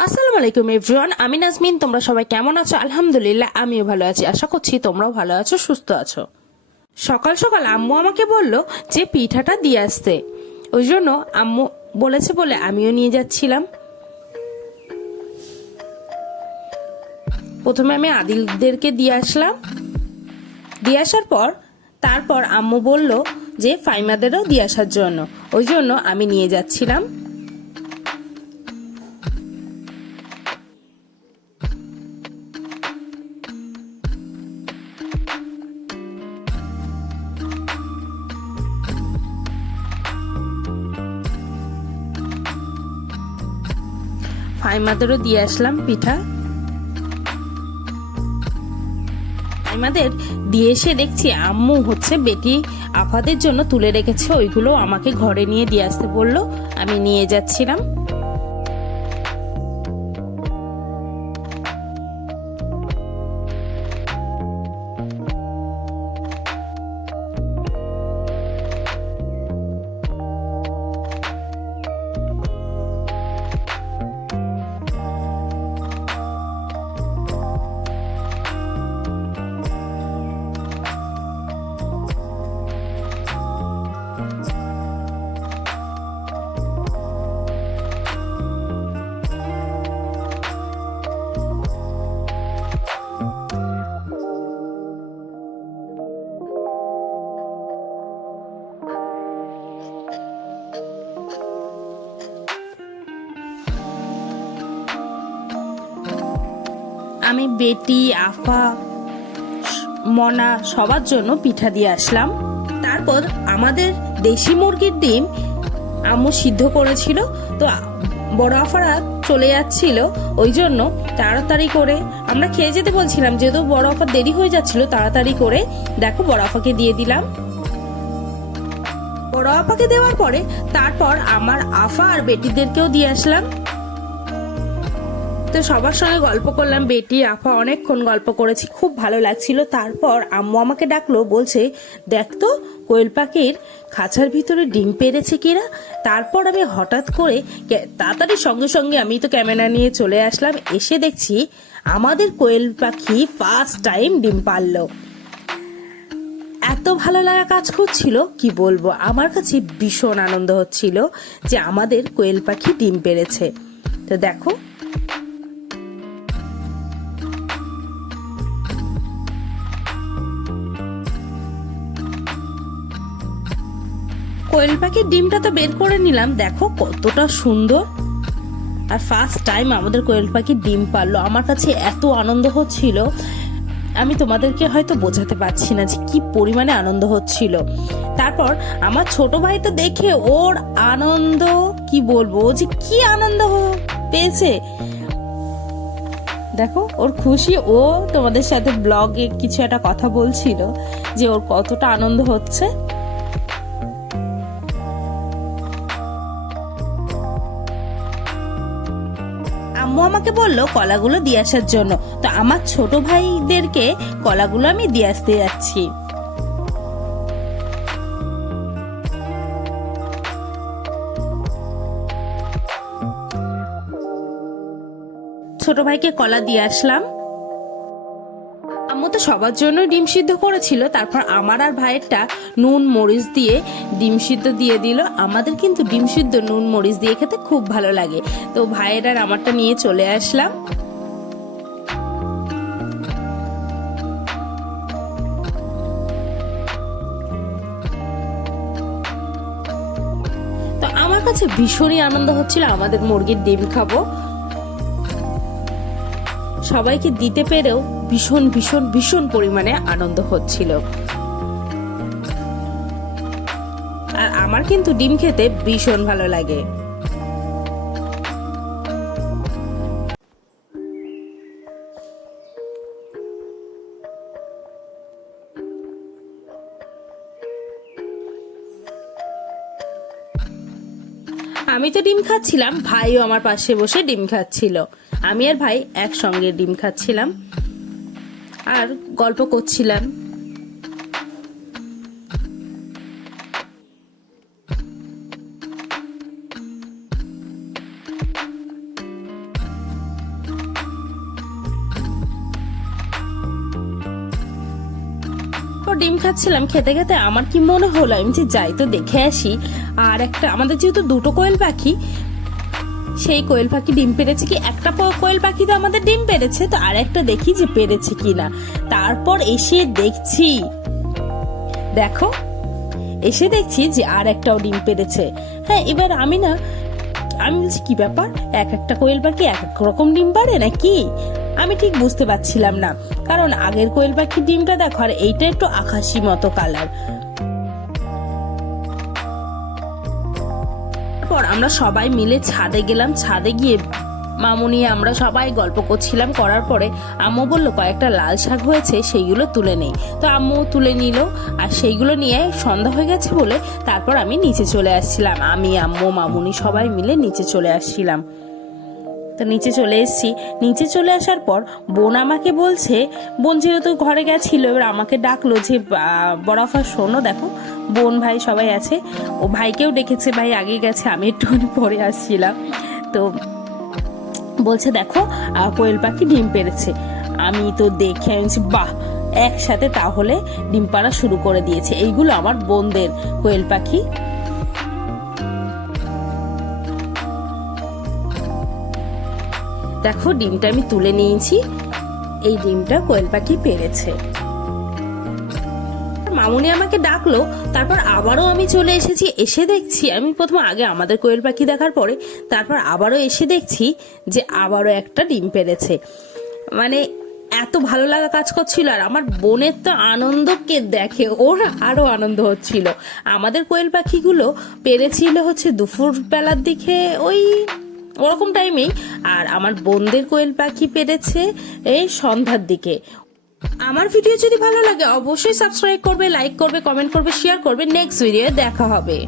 আসসালামু আলাইকুম এভরিওয়ান আমি নাজমিন, তোমরা সবাই কেমন আছো? আলহামদুলিল্লাহ, আমিও ভালো আছি। আশা করছি তোমরাও ভালো আছো, সুস্থ আছো। সকাল সকাল আম্মু আমাকে বলল যে পিঠাটা দিয়ে আসতে। ওই জন্য আম্মু বলেছে বলে আমিও নিয়ে যাচ্ছিলাম। প্রথমে আমি আদিলদেরকে দিয়ে আসলাম। দিয়ে আসার পর, তারপর আম্মু বলল যে ফাইমাদেরও দিয়ে আসার জন্য। ওই জন্য আমি নিয়ে যাচ্ছিলাম। ফাইমাদেরও দিয়ে আসলাম পিঠা। ফাইমাদের দিয়ে এসে দেখছি আম্মু হচ্ছে বেটি আফাদের জন্য তুলে রেখেছে, ওইগুলো আমাকে ঘরে নিয়ে দিয়ে আসতে বলল, আমি নিয়ে যাচ্ছিলাম। আমি বেটি আফা মনা সবার জন্য পিঠা দিয়ে আসলাম। তারপর আমাদের দেশি মুরগির ডিম আম্মু সিদ্ধ করেছিল, তো বড় আফারা চলে যাচ্ছিল, ওই জন্য তাড়াতাড়ি করে আমরা খেয়ে যেতে বলছিলাম, যেহেতু বড় আফার দেরি হয়ে যাচ্ছিল, তাড়াতাড়ি করে দেখো বড় আফাকে দিয়ে দিলাম। বড় আপাকে দেওয়ার পরে তারপর আমার আফা আর বেটিদেরকেও দিয়ে আসলাম। তো সবার সঙ্গে গল্প করলাম, বেটি, আফা অনেকক্ষণ গল্প করেছি, খুব ভালো লাগছিল। তারপর আম্মু আমাকে ডাকলো, বলছে, দেখ তো, কোয়েল পাখির খাঁচার ভিতরে ডিম পেরেছে কিনা? তারপর আমি হঠাৎ করে তাড়াতাড়ি সঙ্গে সঙ্গে আমি তো ক্যামেরা নিয়ে চলে আসলাম, এসে দেখছি আমাদের কোয়েল পাখি ফার্স্ট টাইম ডিম পারল এত ভালো লাগা কাজ করছিল, কি বলব? আমার কাছে ভীষণ আনন্দ হচ্ছিল যে আমাদের কোয়েল পাখি ডিম পেরেছে তো দেখো কোয়েল পাখির ডিমটা তো বের করে নিলাম। দেখো কতটা সুন্দর। আর ফার্স্ট টাইম আমাদের কোয়েল পাখি ডিম পারল। আমার কাছে এত আনন্দ হচ্ছিল। আমি তোমাদেরকে হয়তো বোঝাতে পারছি না যে কি পরিমাণে আনন্দ হচ্ছিল। তারপর আমার ছোট ভাই তো দেখে ওর আনন্দ, কি বলব যে কি আনন্দ পেয়েছে। দেখো, ওর খুশি। ও তোমাদের সাথে ব্লগে কিছু একটা কথা বলছিল যে ওর কতটা আনন্দ হচ্ছে। আম্মু আমাকে বলল কলাগুলো দিয়ে আসার জন্য। তো আমার ছোট ভাইদেরকে কলাগুলো আমি দিয়ে আসতে যাচ্ছি। ছোট ভাইকে কলা দিয়ে আসলাম। আম্মু তো সবার জন্য ডিম সিদ্ধ করেছিল। তারপর আমার আর ভাইয়েরটা নুন, মরিচ দিয়ে ডিম সিদ্ধ দিয়ে দিল। আমাদের কিন্তু ডিম সিদ্ধ, নুন, মরিচ দিয়ে খেতে খুব ভালো লাগে। তো ভাইয়ের আর আমারটা নিয়ে চলে আসলাম। আমার কাছে ভীষণই আনন্দ হচ্ছিল, আমাদের মুরগির ডিম খাব। সবাইকে দিতে পেরেও ভীষণ ভীষণ ভীষণ পরিমাণে আনন্দ হচ্ছিল। আর আমার কিন্তু ডিম খেতে ভীষণ ভালো লাগে। আমি তো ডিম খাচ্ছিলাম, ভাইও আমার পাশে বসে ডিম খাচ্ছিল। আমি আর ভাই একসঙ্গে ডিম খাচ্ছিলাম। আর গল্প করছিলাম। ডিম খাচ্ছিলাম, খেতে খেতে আমার কি মনে হলো আমি যে যাই তো দেখে আসি। আর একটা, আমাদের যেহেতু দুটো কোয়েল পাখি, সেই কোয়েল পাখি ডিম পেরেছে কি? একটা কোয়েল পাখি তো আমাদের ডিম পেরেছে, তো আর একটা দেখি যে পেরেছে কি না তারপর এসে দেখছি, দেখো, এসে দেখছি যে আর একটাও ডিম পেরেছে। হ্যাঁ এবার আমি না, আমি বলছি, কি ব্যাপার? এক একটা কোয়েল পাখি এক এক রকম ডিম পারে নাকি? আমি ঠিক বুঝতে পারছিলাম না। কারণ আগের কোয়েল পাখির ডিমটা দেখো, আর এইটা একটু আকাশি মতো কালার তারপর আমরা সবাই মিলে ছাদে গেলাম। ছাদে গিয়ে মামুনি, আমরা সবাই গল্প করছিলাম। করার পরে আম্মু বলল, কয়েকটা লাল শাক হয়েছে, সেইগুলো তুলে নেই। তো আম্মু তুলে নিল, আর সেইগুলো নিয়ে সন্ধ্যা হয়ে গেছে বলে তারপর আমি নিচে চলে আসছিলাম। আমি, আম্মু, মামুনি সবাই মিলে নিচে চলে আসছিলাম। তো নিচে চলে এসেছি। নিচে চলে আসার পর বোন আমাকে বলছে, বোন যেহেতু ঘরে গেছিল, এবার আমাকে ডাকলো যে বরফা শোনো দেখো, বোন ভাই সবাই আছে। ও ভাইকেও ডেকেছে, ভাই আগে গেছে, আমি একটুখানি পরে আসছিলাম। তো বলছে, দেখো কোয়েল পাখি ডিম পেরেছে আমি তো দেখে আমি বাহ! একসাথে তাহলে ডিম পাড়া শুরু করে দিয়েছে। এইগুলো আমার বোনদের, কোয়েল পাখি। দেখো, ডিমটা আমি তুলে নিয়েছি। এই ডিমটা কোয়েল পাখি পেরেছে। মামুনি আমাকে ডাকলো, তারপর আবারও আমি চলে এসেছি, এসে দেখছি, আমি প্রথমে আগে আমাদের কোয়েল পাখি দেখার পরে, তারপর আবারও এসে দেখছি যে আবারও একটা ডিম পেরেছে। মানে এত ভালো লাগা কাজ করছিল, আর আমার বোনের তো আনন্দকে দেখে ওর আরও আনন্দ হচ্ছিল। আমাদের কোয়েল পাখিগুলো পেরেছিল হচ্ছে দুপুর বেলার দিকে ওই ওরকম টাইমেই। আর আমার বোনদের কোয়েল পাখি পেরেছে এই সন্ধ্যার দিকে। আমার ভিডিও যদি ভালো লাগে, অবশ্যই সাবস্ক্রাইব করবে লাইক করবে কমেন্ট করবে শেয়ার করবে। নেক্সট ভিডিও দেখা হবে।